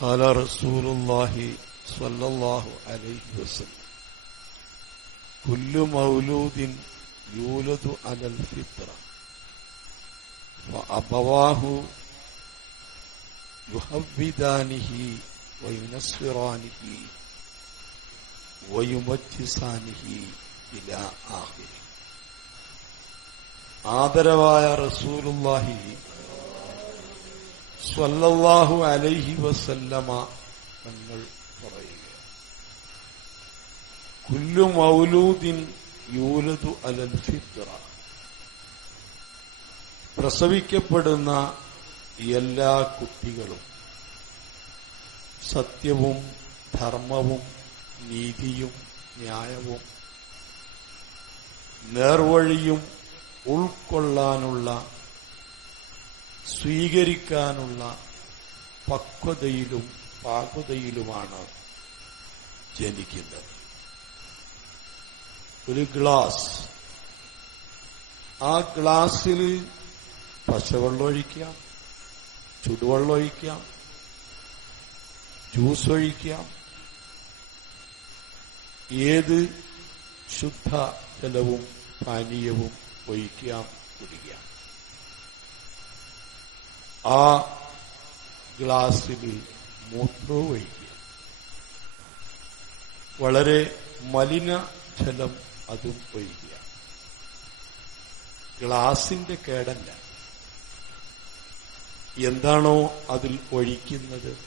قال رسول الله صلى الله عليه وسلم كل مولود يولد على الفطرة فأبواه يهودانه وينصرانه ويمجسانه إلى آخره ആദരവായ റസൂലുള്ളാഹി സ്വല്ലല്ലാഹു അലൈഹി വസല്ലമ തങ്ങൾ പറയുക. കുല്ലു മൗലൂദിൻ യൂലതു അലൽ ഫിത്ര പ്രസവിക്കപ്പെടുന്ന എല്ലാ കുട്ടികളും സത്യവും ധർമ്മവും നീതിയും ന്യായവും നേർവഴിയും ഉൾക്കൊള്ളാനുള്ള സ്വീകരിക്കാനുള്ള പക്വതയിലും പാകതയിലുമാണ് ജനിക്കുന്നത്. ഒരു ഗ്ലാസ്. ആ ഗ്ലാസ്സിൽ പച്ചവെള്ളം ഒഴിക്കാം ചുടുവെള്ളം ഒഴിക്കാം ജ്യൂസ് ഒഴിക്കാം. ഏത് ശുദ്ധ ജലവും പാനീയവും ഒഴിക്കാം കുടിക്കാം. ആ ഗ്ലാസ്സിൽ മൂത്രവും ഒഴിക്കുക. വളരെ മലിന ജലം അതും ഒഴിക്കുക. ഗ്ലാസിന്റെ കേടല്ല. എന്താണോ അതിൽ ഒഴിക്കുന്നത്?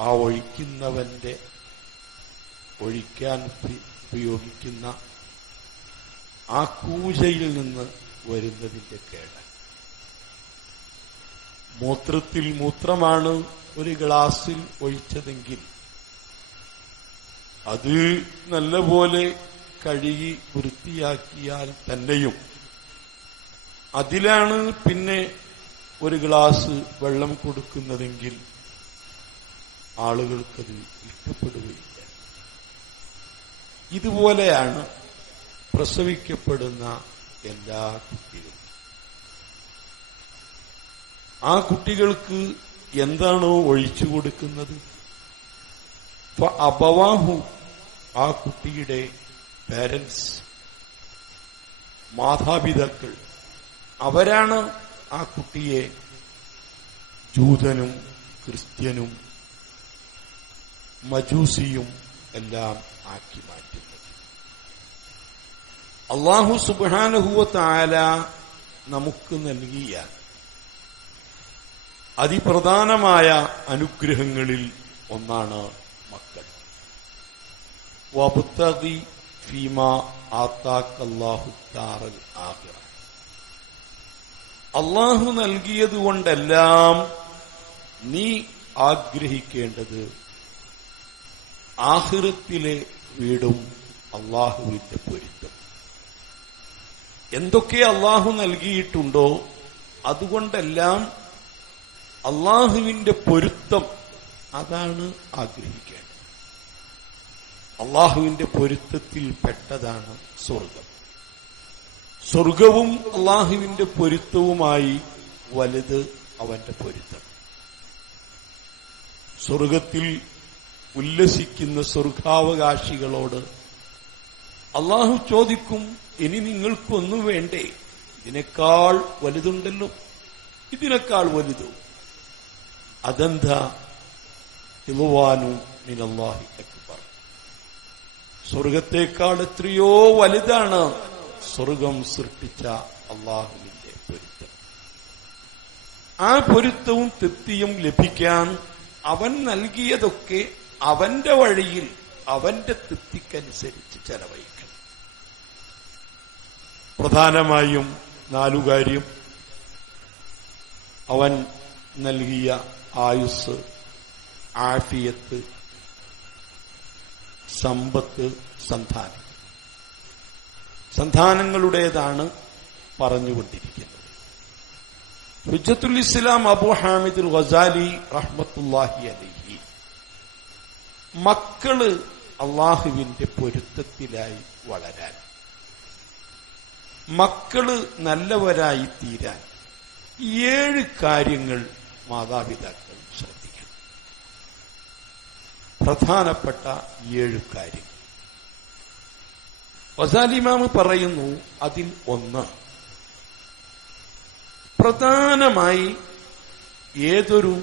ആ ഒഴിക്കുന്നവന്റെ ഒഴിക്കാൻ ഉപയോഗിക്കുന്ന ആ കൂജയിൽ നിന്ന് വരുന്നതിന്റെ കേട് മൂത്രത്തിൽ മൂത്രമാണ് ഒരു ഗ്ലാസിൽ ഒഴിച്ചതെങ്കിൽ അത് നല്ലപോലെ കഴുകി വൃത്തിയാക്കിയാൽ തന്നെയും അതിലാണ് പിന്നെ ഒരു ഗ്ലാസ് വെള്ളം കൊടുക്കുന്നതെങ്കിൽ ആളുകൾക്കത് ഇഷ്ടപ്പെടുകയില്ല. ഇതുപോലെയാണ് പ്രസവിക്കപ്പെടുന്ന എല്ലാ കുട്ടികളും. ആ കുട്ടികൾക്ക് എന്താണോ ഒഴിച്ചു കൊടുക്കുന്നത്? അപവാഹു ആ കുട്ടിയുടെ പേരൻസ് മാതാപിതാക്കൾ അവരാണ് ആ കുട്ടിയെ ജൂതനും ക്രിസ്ത്യനും മജൂസിയും എല്ലാം ആക്കി മാറ്റുന്നത്. അള്ളാഹു സുബാനുഹുവ താല നമുക്ക് നൽകിയ അതിപ്രധാനമായ അനുഗ്രഹങ്ങളിൽ ഒന്നാണ് മക്കൾ. വബുത്തകി ഫീമ ആത്താക്കല്ലാഹു താറൽ ആഹിറ അള്ളാഹു നൽകിയതുകൊണ്ടെല്ലാം നീ ആഗ്രഹിക്കേണ്ടത് ആഹിറത്തിലെ വീടും അള്ളാഹുവിന്റെ പൊരുത്തം. എന്തൊക്കെ അള്ളാഹു നൽകിയിട്ടുണ്ടോ അതുകൊണ്ടെല്ലാം അള്ളാഹുവിന്റെ പൊരുത്തം അതാണ് ആഗ്രഹിക്കേണ്ടത്. അള്ളാഹുവിന്റെ പൊരുത്തത്തിൽ പെട്ടതാണ് സ്വർഗം. സ്വർഗവും അള്ളാഹുവിന്റെ പൊരുത്തവുമായി വലുത് അവന്റെ പൊരുത്തം. സ്വർഗത്തിൽ ഉല്ലസിക്കുന്ന സ്വർഗാവകാശികളോട് അള്ളാഹു ചോദിക്കും ഇനി നിങ്ങൾക്കൊന്നും വേണ്ടേ? ഇതിനേക്കാൾ വലുതുണ്ടല്ലോ. ഇതിനേക്കാൾ വലുതോ. അതെന്താ ഇളുവാനു മിനല്ലാഹി അക്ബർ. സ്വർഗത്തേക്കാൾ എത്രയോ വലുതാണ് സ്വർഗം സൃഷ്ടിച്ച അള്ളാഹുവിന്റെ പൊരുത്തം. ആ പൊരുത്തവും തൃപ്തിയും ലഭിക്കാൻ അവൻ നൽകിയതൊക്കെ അവന്റെ വഴിയിൽ അവന്റെ തൃപ്തിക്കനുസരിച്ച് ചെലവഴിക്കണം. പ്രധാനമായും നാലുകാര്യം. അവൻ നൽകിയ ആയുസ് ആഫിയത്ത് സമ്പത്ത് സന്താനം. സന്താനങ്ങളുടേതാണ് പറഞ്ഞുകൊണ്ടിരിക്കുന്നത്. ഹുജത്തുൽ ഇസ്ലാം അബു ഹാമിദുൽ ഗസാലി റഹ്മത്തുല്ലാഹി അലഹി മക്കൾ അള്ളാഹുവിന്റെ പൊരുത്തത്തിലായി വളരാൻ മക്കൾ നല്ലവരായി തീരാൻ ഏഴ് കാര്യങ്ങൾ മാതാപിതാക്കൾ ശ്രദ്ധിക്കണം. പ്രധാനപ്പെട്ട ഏഴ് കാര്യം. വസാലിമാമ് പറയുന്നു അതിൽ ഒന്ന്. പ്രധാനമായി ഏതൊരു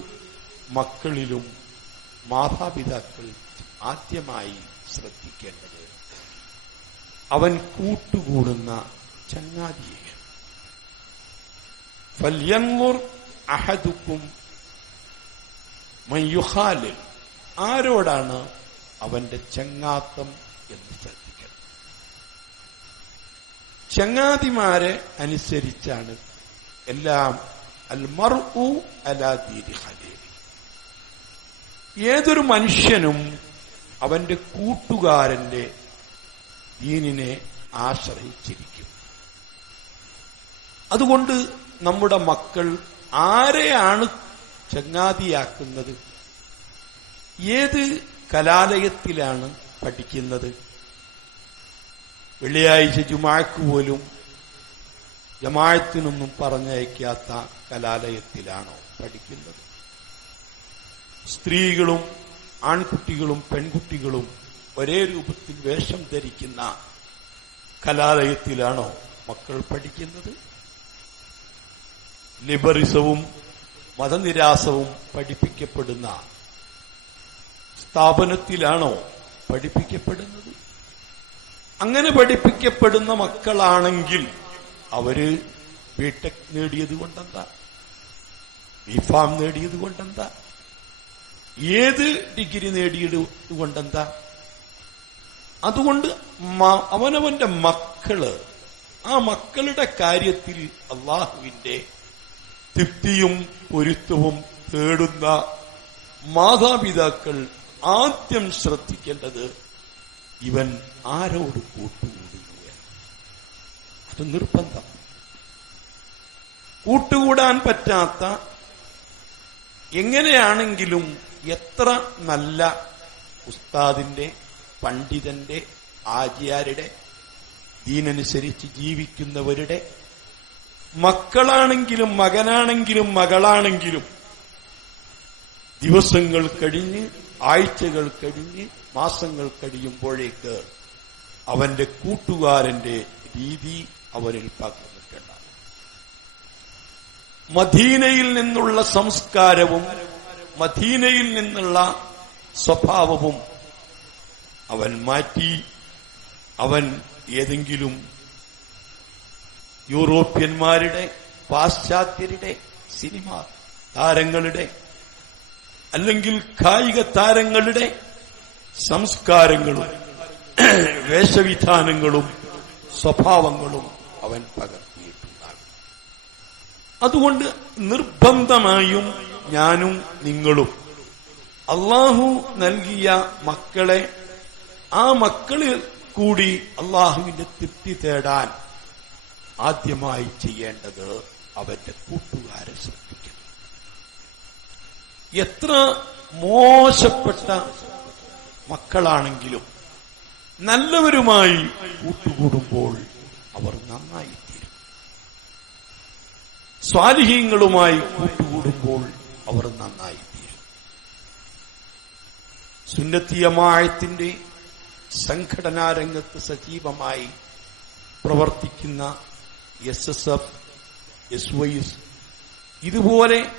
മക്കളിലും മാതാപിതാക്കൾ ആദ്യമായി ശ്രദ്ധിക്കേണ്ടത് അവൻ കൂട്ടുകൂടുന്ന ചങ്ങാതിയെ ഫല്യൻമുർ അഹദുക്കും മയ്യുഹാലിൽ ആരോടാണ് അവന്റെ ചങ്ങാത്തം എന്ന് ശ്രദ്ധിക്കണം ചങ്ങാതിമാരെ അനുസരിച്ചാണ് എല്ലാം. അൽ മർഉ അലാ ഹലേരി ഏതൊരു മനുഷ്യനും അവന്റെ കൂട്ടുകാരന്റെ ദീനിനെ ആശ്രയിച്ചിരിക്കും. അതുകൊണ്ട് നമ്മുടെ മക്കൾ ആരെയാണ് ചങ്ങാതിയാക്കുന്നത്? ഏത് കലാലയത്തിലാണ് പഠിക്കുന്നത്? വെള്ളിയാഴ്ച ജുമാക്ക് പോലും ജമായത്തിനൊന്നും പറഞ്ഞയക്കാത്ത കലാലയത്തിലാണോ പഠിക്കുന്നത്? സ്ത്രീകളും ആൺകുട്ടികളും പെൺകുട്ടികളും ഒരേ രൂപത്തിൽ വേഷം ധരിക്കുന്ന കലാലയത്തിലാണോ മക്കൾ പഠിക്കുന്നത്? ലിബറിസവും മതനിരാസവും പഠിപ്പിക്കപ്പെടുന്ന സ്ഥാപനത്തിലാണോ പഠിപ്പിക്കപ്പെടുന്നത്? അങ്ങനെ പഠിപ്പിക്കപ്പെടുന്ന മക്കളാണെങ്കിൽ അവർ ബിടെക് നേടിയത് കൊണ്ടെന്താ? ബിഫാം നേടിയത് കൊണ്ടെന്താ? ഏത് ഡിഗ്രി നേടിയത് കൊണ്ടെന്താ? അതുകൊണ്ട് അവനവന്റെ മക്കൾ ആ മക്കളുടെ കാര്യത്തിൽ അള്ളാഹുവിന്റെ തൃപ്തിയും പൊരുത്തവും തേടുന്ന മാതാപിതാക്കൾ ആദ്യം ശ്രദ്ധിക്കേണ്ടത് ഇവൻ ആരോട് കൂട്ടുകൂടുന്നു എന്ന്. അത് നിർബന്ധം കൂട്ടുകൂടാൻ പറ്റാത്ത എങ്ങനെയാണെങ്കിലും എത്ര നല്ല ഉസ്താദിന്റെ പണ്ഡിതന്റെ ആചാര്യരുടെ ദീനനുസരിച്ച് ജീവിക്കുന്നവരുടെ മക്കളാണെങ്കിലും മകനാണെങ്കിലും മകളാണെങ്കിലും ദിവസങ്ങൾ കഴിഞ്ഞ് ആഴ്ചകൾ കഴിഞ്ഞ് മാസങ്ങൾ കഴിയുമ്പോഴേക്ക് അവന്റെ കൂട്ടുകാരന്റെ രീതി അവരിൽ പകർന്നിട്ടുണ്ട് മദീനയിൽ നിന്നുള്ള സംസ്കാരവും മദീനയിൽ നിന്നുള്ള സ്വഭാവവും അവൻ മാറ്റി അവൻ ഏതെങ്കിലും യൂറോപ്യന്മാരുടെ പാശ്ചാത്യരുടെ സിനിമ താരങ്ങളുടെ അല്ലെങ്കിൽ കായിക താരങ്ങളുടെ സംസ്കാരങ്ങളും വേഷവിധാനങ്ങളും സ്വഭാവങ്ങളും അവൻ പകർത്തിയിട്ടുണ്ടാകും. അതുകൊണ്ട് നിർബന്ധമായും ഞാനും നിങ്ങളും അള്ളാഹു നൽകിയ മക്കളെ ആ മക്കളിൽ കൂടി അള്ളാഹുവിന്റെ തൃപ്തി തേടാൻ ആദ്യമായി ചെയ്യേണ്ടത് അവന്റെ കൂട്ടുകാരെ ശ്രദ്ധിക്കണം. എത്ര മോശപ്പെട്ട മക്കളാണെങ്കിലും നല്ലവരുമായി കൂട്ടുകൂടുമ്പോൾ അവർ നന്നായിത്തീരും. സ്വാലിഹീങ്ങളുമായി കൂട്ടുകൂടുമ്പോൾ അവർ നന്നായിത്തീരും. സുന്നത്തിയമായത്തിന്റെ സംഘടനാരംഗത്ത് സജീവമായി പ്രവർത്തിക്കുന്ന S S F S Y S ഇതുപോലെ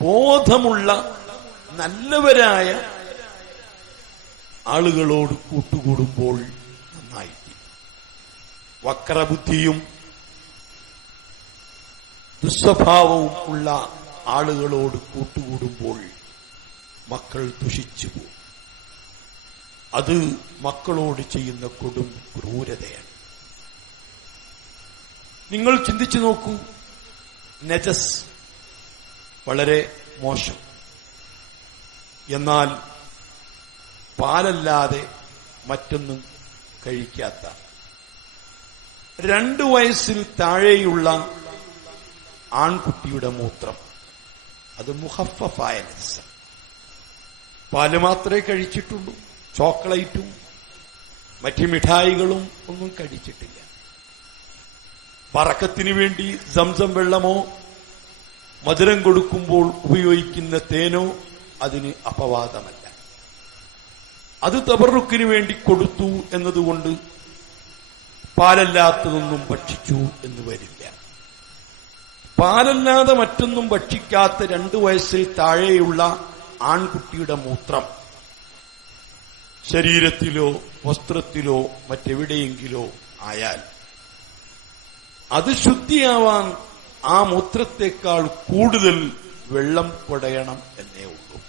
ബോധമുള്ള നല്ലവരായ ആളുകളോട് കൂട്ടുകൂടുമ്പോൾ നന്നായിരിക്കും. വക്രബുദ്ധിയും ദുസ്വഭാവവും ഉള്ള ആളുകളോട് കൂട്ടുകൂടുമ്പോൾ മക്കൾ ദുഷിച്ചു പോകും അത് മക്കളോട് ചെയ്യുന്ന കൊടും ക്രൂരതയാണ്. നിങ്ങൾ ചിന്തിച്ചു നോക്കൂ. നജസ് വളരെ മോശം. എന്നാൽ പാലല്ലാതെ മറ്റൊന്നും കഴിക്കാത്ത. രണ്ടു വയസ്സിൽ താഴെയുള്ള ആൺകുട്ടിയുടെ മൂത്രം. അത് മുഹഫഫായ നജസ്. പാൽ മാത്രമേ കഴിച്ചിട്ടുള്ളൂ. ചോക്ലേറ്റും മറ്റു മിഠായികളും ഒന്നും കഴിച്ചിട്ടില്ല. പറക്കത്തിനു വേണ്ടി സംസം വെള്ളമോ മധുരം കൊടുക്കുമ്പോൾ ഉപയോഗിക്കുന്ന തേനോ അതിന് അപവാദമല്ല. അത് തബറുക്കിന് വേണ്ടി കൊടുത്തു എന്നതുകൊണ്ട് പാലല്ലാത്തതൊന്നും ഭക്ഷിച്ചു എന്ന് വരില്ല. പാലല്ലാതെ മറ്റൊന്നും ഭക്ഷിക്കാത്ത രണ്ടു വയസ്സിൽ താഴെയുള്ള ആൺകുട്ടിയുടെ മൂത്രം ശരീരത്തിലോ വസ്ത്രത്തിലോ മറ്റെവിടെയെങ്കിലോ ആയാൽ അത് ശുദ്ധിയാവാൻ ആ മൂത്രത്തെക്കാൾ കൂടുതൽ വെള്ളം കൊടയണം എന്നേ ഉള്ളൂ.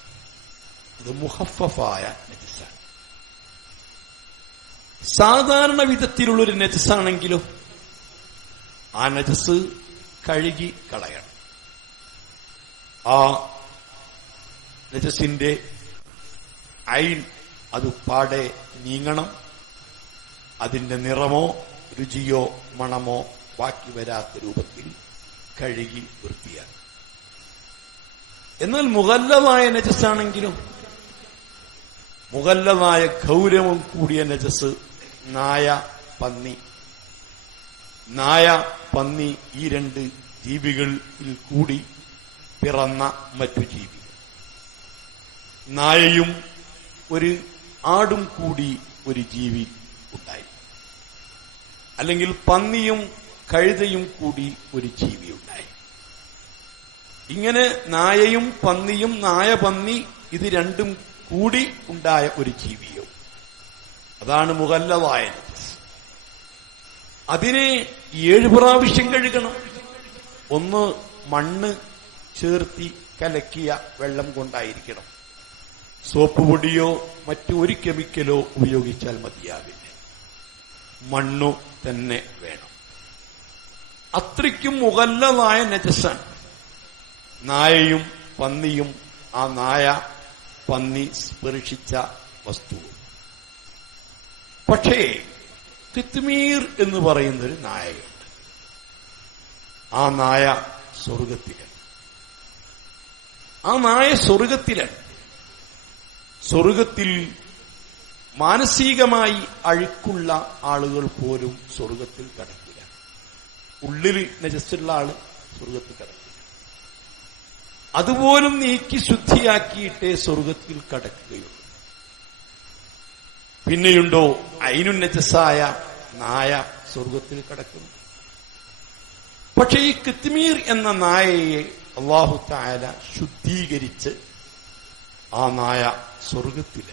ഇത് മുഹഫായ നജസാണ്. സാധാരണ വിധത്തിലുള്ളൊരു നജസാണെങ്കിലും ആ നജസ് കഴുകി കളയണം. ആ നജസിന്റെ ഐൻ അത് പാടെ നീങ്ങണം. അതിന്റെ നിറമോ രുചിയോ മണമോ ബാക്കി വരാത്ത രൂപത്തിൽ കഴുകി വൃത്തിയാക്കി. എന്നാൽ മുഗല്ലമായ നജസ്സാണെങ്കിലും മുഗല്ലമായ ഗൗരവം കൂടിയ നജസ് നായ പന്നി. നായ പന്നി ഈ രണ്ട് ജീവികളിൽ കൂടി പിറന്ന മറ്റു ജീവികൾ. നായയും ഒരു ആടും കൂടി ഒരു ജീവി ഉണ്ടായി. അല്ലെങ്കിൽ പന്നിയും കഴുതയും കൂടി ഒരു ജീവിയുണ്ടായി ഇങ്ങനെ നായയും പന്നിയും നായ പന്നി ഇത് രണ്ടും കൂടി ഉണ്ടായ ഒരു ജീവിയോ. അതാണ് മുഖല്ല വായന അതിനെ ഏഴ് പ്രാവശ്യം കഴുകണം. ഒന്ന് മണ്ണ് ചേർത്തി കലക്കിയ വെള്ളം കൊണ്ടായിരിക്കണം. സോപ്പ് പൊടിയോ മറ്റു ഒരു കെമിക്കലോ ഉപയോഗിച്ചാൽ മതിയാവില്ല. മണ്ണു തന്നെ വേണം. അത്രയ്ക്കും മുകല്ലതായ നജസാണ് നായയും പന്നിയും ആ നായ പന്നി സ്പർശിച്ച വസ്തു. പക്ഷേ തിത്മീർ എന്ന് പറയുന്നൊരു നായയുണ്ട്. ആ നായ സ്വർഗത്തിലാണ്. ആ നായ സ്വർഗത്തിലാണ്. സ്വർഗത്തിൽ മാനസികമായി അഴുക്കുള്ള ആളുകൾ പോലും സ്വർഗത്തിൽ കടക്കില്ല ഉള്ളിൽ നജസ്സുള്ള ആൾ സ്വർഗത്തിൽ കടക്കും. അതുപോലും നീക്കി ശുദ്ധിയാക്കിയിട്ടേ സ്വർഗത്തിൽ കടക്കുകയുള്ളൂ. പിന്നെയുണ്ടോ അയിനു നജസായ നായ സ്വർഗത്തിൽ കടക്കുന്നു. പക്ഷെ ഈ കിത്മീർ എന്ന നായയെ അള്ളാഹു താര ശുദ്ധീകരിച്ച് ആ നായ സ്വർഗത്തിൽ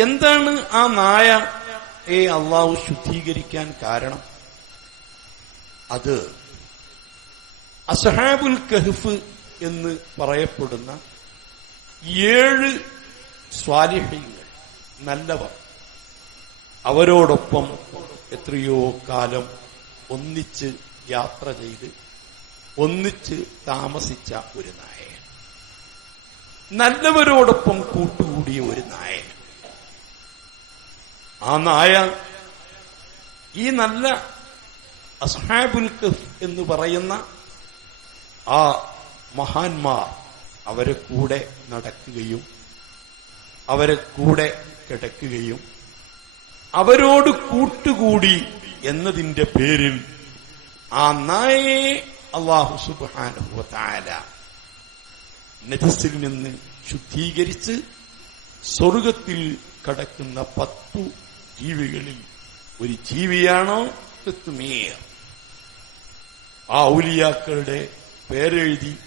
എന്താണ് ആ നായ നായയെ അള്ളാഹു ശുദ്ധീകരിക്കാൻ കാരണം? അത് അസഹാബുൽ കഹ്ഫ് എന്ന് പറയപ്പെടുന്ന ഏഴ് സ്വാലിഹ്യങ്ങൾ നല്ലവർ. അവരോടൊപ്പം എത്രയോ കാലം ഒന്നിച്ച് യാത്ര ചെയ്ത് ഒന്നിച്ച് താമസിച്ച ഒരു നായൻ നല്ലവരോടൊപ്പം കൂട്ടുകൂടിയ ഒരു നായൻ ആ നായ ഈ നല്ല അസ്ഹാബുൽ കഫ് എന്ന് പറയുന്ന ആ മഹാന്മാർ അവരെ കൂടെ നടക്കുകയും അവരെ കൂടെ കിടക്കുകയും അവരോട് കൂട്ടുകൂടി എന്നതിന്റെ പേരിൽ ആ നായയെ അള്ളാഹു സുബാനുഭവത്താല നജസിൽ നിന്ന് ശുദ്ധീകരിച്ച് സ്വർഗത്തിൽ കടക്കുന്ന പത്തു ജീവികളിൽ ഒരു ജീവിയാണോ? തെത്തുമേർ ആ ഔലിയാക്കളുടെ പേരെഴുതി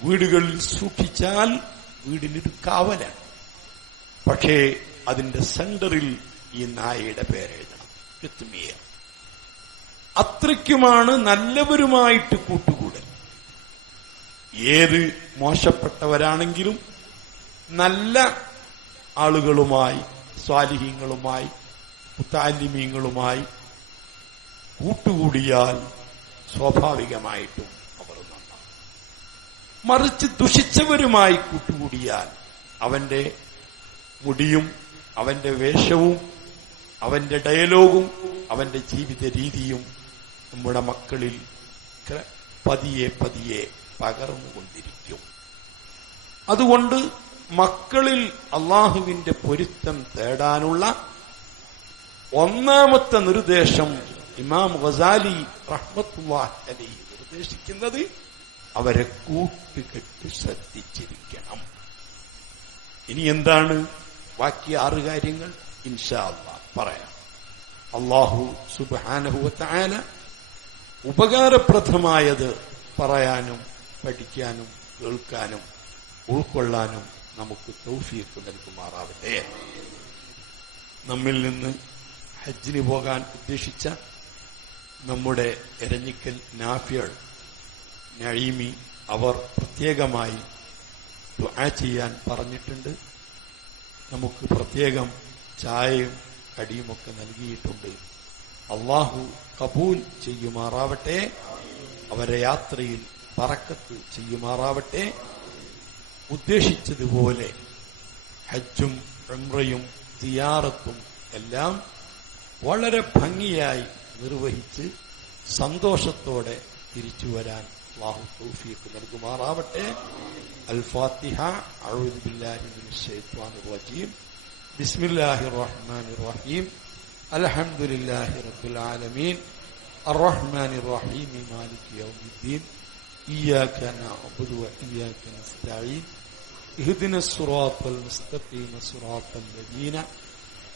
വീടുകളിൽ സൂക്ഷിച്ചാൽ വീടിനൊരു കാവലാണ്. പക്ഷേ അതിന്റെ സെന്ററിൽ ഈ നായയുടെ പേരെഴുതണം. തെത്തുമേർ അത്രയ്ക്കുമാണ് നല്ലവരുമായിട്ട് കൂട്ടുകൂടൽ. ഏത് മോശപ്പെട്ടവരാണെങ്കിലും നല്ല ആളുകളുമായി സ്വാലിഹീങ്ങളുമായി മുത്താലിമീങ്ങളുമായി കൂട്ടുകൂടിയാൽ സ്വാഭാവികമായിട്ടും അവർ നന്നാണ് മറിച്ച് ദുഷിച്ചവരുമായി കൂട്ടുകൂടിയാൽ അവന്റെ മുടിയും അവന്റെ വേഷവും അവന്റെ ഡയലോഗും അവന്റെ ജീവിത രീതിയും നമ്മുടെ മക്കളിൽ പതിയെ പതിയെ പകർന്നുകൊണ്ടിരിക്കും. അതുകൊണ്ട് മക്കളിൽ അള്ളാഹുവിന്റെ പൊരുത്തം തേടാനുള്ള ഒന്നാമത്തെ നിർദ്ദേശം ഇമാം ഗസാലി അലൈഹി നിർദ്ദേശിക്കുന്നത് അവരെ കൂട്ടുകെട്ട് ശ്രദ്ധിച്ചിരിക്കണം. ഇനി എന്താണ്? ബാക്കി ആറ് കാര്യങ്ങൾ ഇൻഷാ അള്ളാ പറയാം അള്ളാഹു സുബാനഹുവത്തായാല ഉപകാരപ്രദമായത് പറയാനും പഠിക്കാനും കേൾക്കാനും ഉൾക്കൊള്ളാനും നമുക്ക് തൗഫീക്ക് നൽകുമാറാവട്ടെ. നമ്മിൽ നിന്ന് ഹജ്ജിന് പോകാൻ ഉദ്ദേശിച്ച നമ്മുടെ എരഞ്ഞിക്കൽ നാഫിയൾ നഴീമി അവർ പ്രത്യേകമായി ചെയ്യാൻ പറഞ്ഞിട്ടുണ്ട്. നമുക്ക് പ്രത്യേകം ചായയും കടിയുമൊക്കെ നൽകിയിട്ടുണ്ട്. അള്ളാഹു കബൂൽ ചെയ്യുമാറാവട്ടെ. അവരെ യാത്രയിൽ പറക്കത്ത് ചെയ്യുമാറാവട്ടെ. ഉദ്ദേശിച്ചതുപോലെ ഹജ്ജും ഉംറയും തിയാറത്തും എല്ലാം വളരെ ഭംഗിയായി നിർവഹിച്ച് സന്തോഷത്തോടെ തിരിച്ചു വരാൻ അള്ളാഹു തൗഫീഖ് നൽകുമാറാവട്ടെ അൽ ഫാത്തിഹ അഊദു ബില്ലാഹി മിനശ് ശൈത്വാനിർ റജീം ബിസ്മില്ലാഹിർ റഹ്മാനിർ റഹീം അൽഹംദുലില്ലാഹി റബ്ബിൽ ആലമീൻ الرحمن الرحيم مالك يوم الدين إياك نعبد وإياك نستعين اهدنا الصراط المستقيم صراط الذين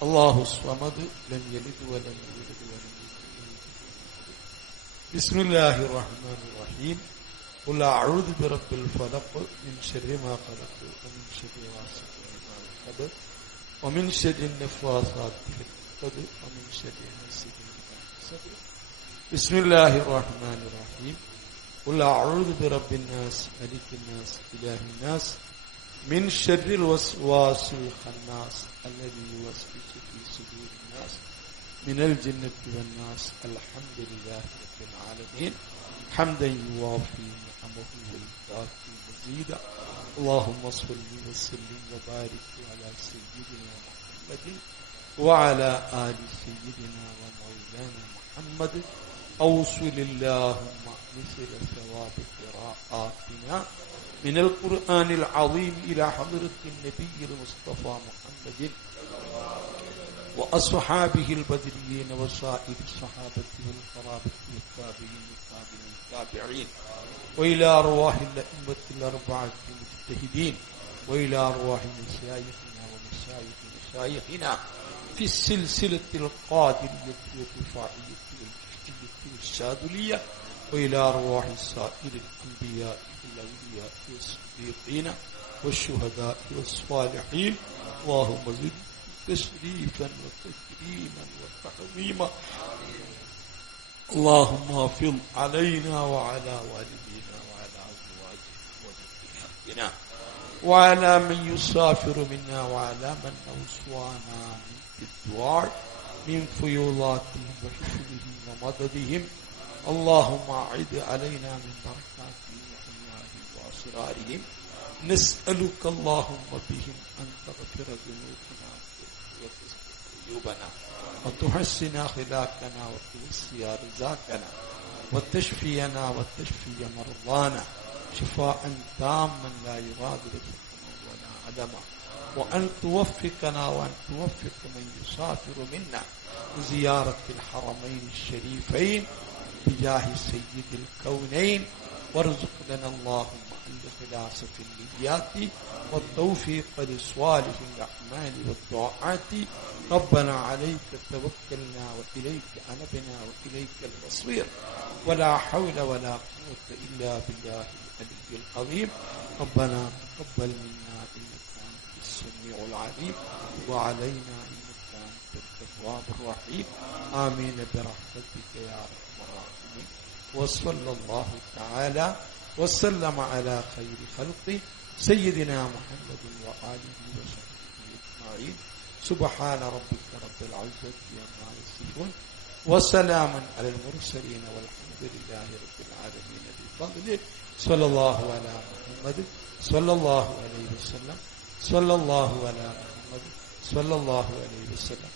Allahu samadı lem yelid ve lem yulid ve lem Bismillahirrahmanirrahim. Kul a'udhu bi rabbil falak min şerri ma halak ve min şerri gasikin idha kadar ve min şerri nefasat fil ve min şerri hasidin Bismillahirrahmanirrahim. Kul a'udhu bi rabbin nas, melikin nas, ilahin nas. من شر الوسواس الخناس الذي يوسوس في صدور الناس. من الجنة والناس. الحمد لله رب العالمين. حمدا يوافي نعمه ويكافي مزيدا. اللهم صل وسلم وبارك على سيدنا محمد وعلى آل سيدنا ومولانا محمد. أوصل اللهم مثل ثواب قراءاتنا من القرآن العظيم إلى حضرة النبي المصطفى محمد وأصحابه البدريين وسائر الصحابة والقرابة والتابعين والتابعين التابعين وإلى أرواح الأئمة الأربعة المجتهدين وإلى أرواح مشايخنا ومشايخ مشايخنا في السلسلة القادرية والرفاعية والكشتية والشاذلية وإلى أرواح سائر الأنبياء والأولياء والصديقين والشهداء والصالحين. اللهم زد تشريفا وتكريما وتعظيما. اللهم افض علينا وعلى والدينا وعلى أزواجنا وذرياتنا وعلى من يسافر منا وعلى من أوصانا بالدعاء من فيوضاتهم وحفظهم ومددهم. اللهم أعد علينا من بركاتهم وحياتهم وأسرارهم. نسألك اللهم بهم أن تغفر ذنوبنا عيوبنا وتحسن أخلاقنا وتوسع رزاقنا وتشفينا وتشفي مرضانا. شفاء تاما لا يغادر سقما ولا عدما وأن توفقنا وأن توفق من يسافر منا. زيارة الحرمين الشريفين. بجاه سيد الكونين وارزق لنا اللهم الإخلاص في النيات والتوفيق لصالح الأعمال والطاعات. ربنا عليك توكلنا وإليك أنبنا وإليك المصير. ولا حول ولا قوة إلا بالله العلي العظيم. ربنا تقبل منا إنك أنت السميع العليم. وعلينا التواب الرحيم. آمين برحمتك يا رب العالمين وصلى الله تعالى وسلم على خير خلقه سيدنا محمد وآله وصحبه أجمعين. سبحان ربك رب العزة عما يصفون. وسلام على المرسلين والحمد لله رب العالمين بفضله صلى الله على محمد. صلى الله عليه وسلم. صلى الله على محمد. صلى الله عليه وسلم.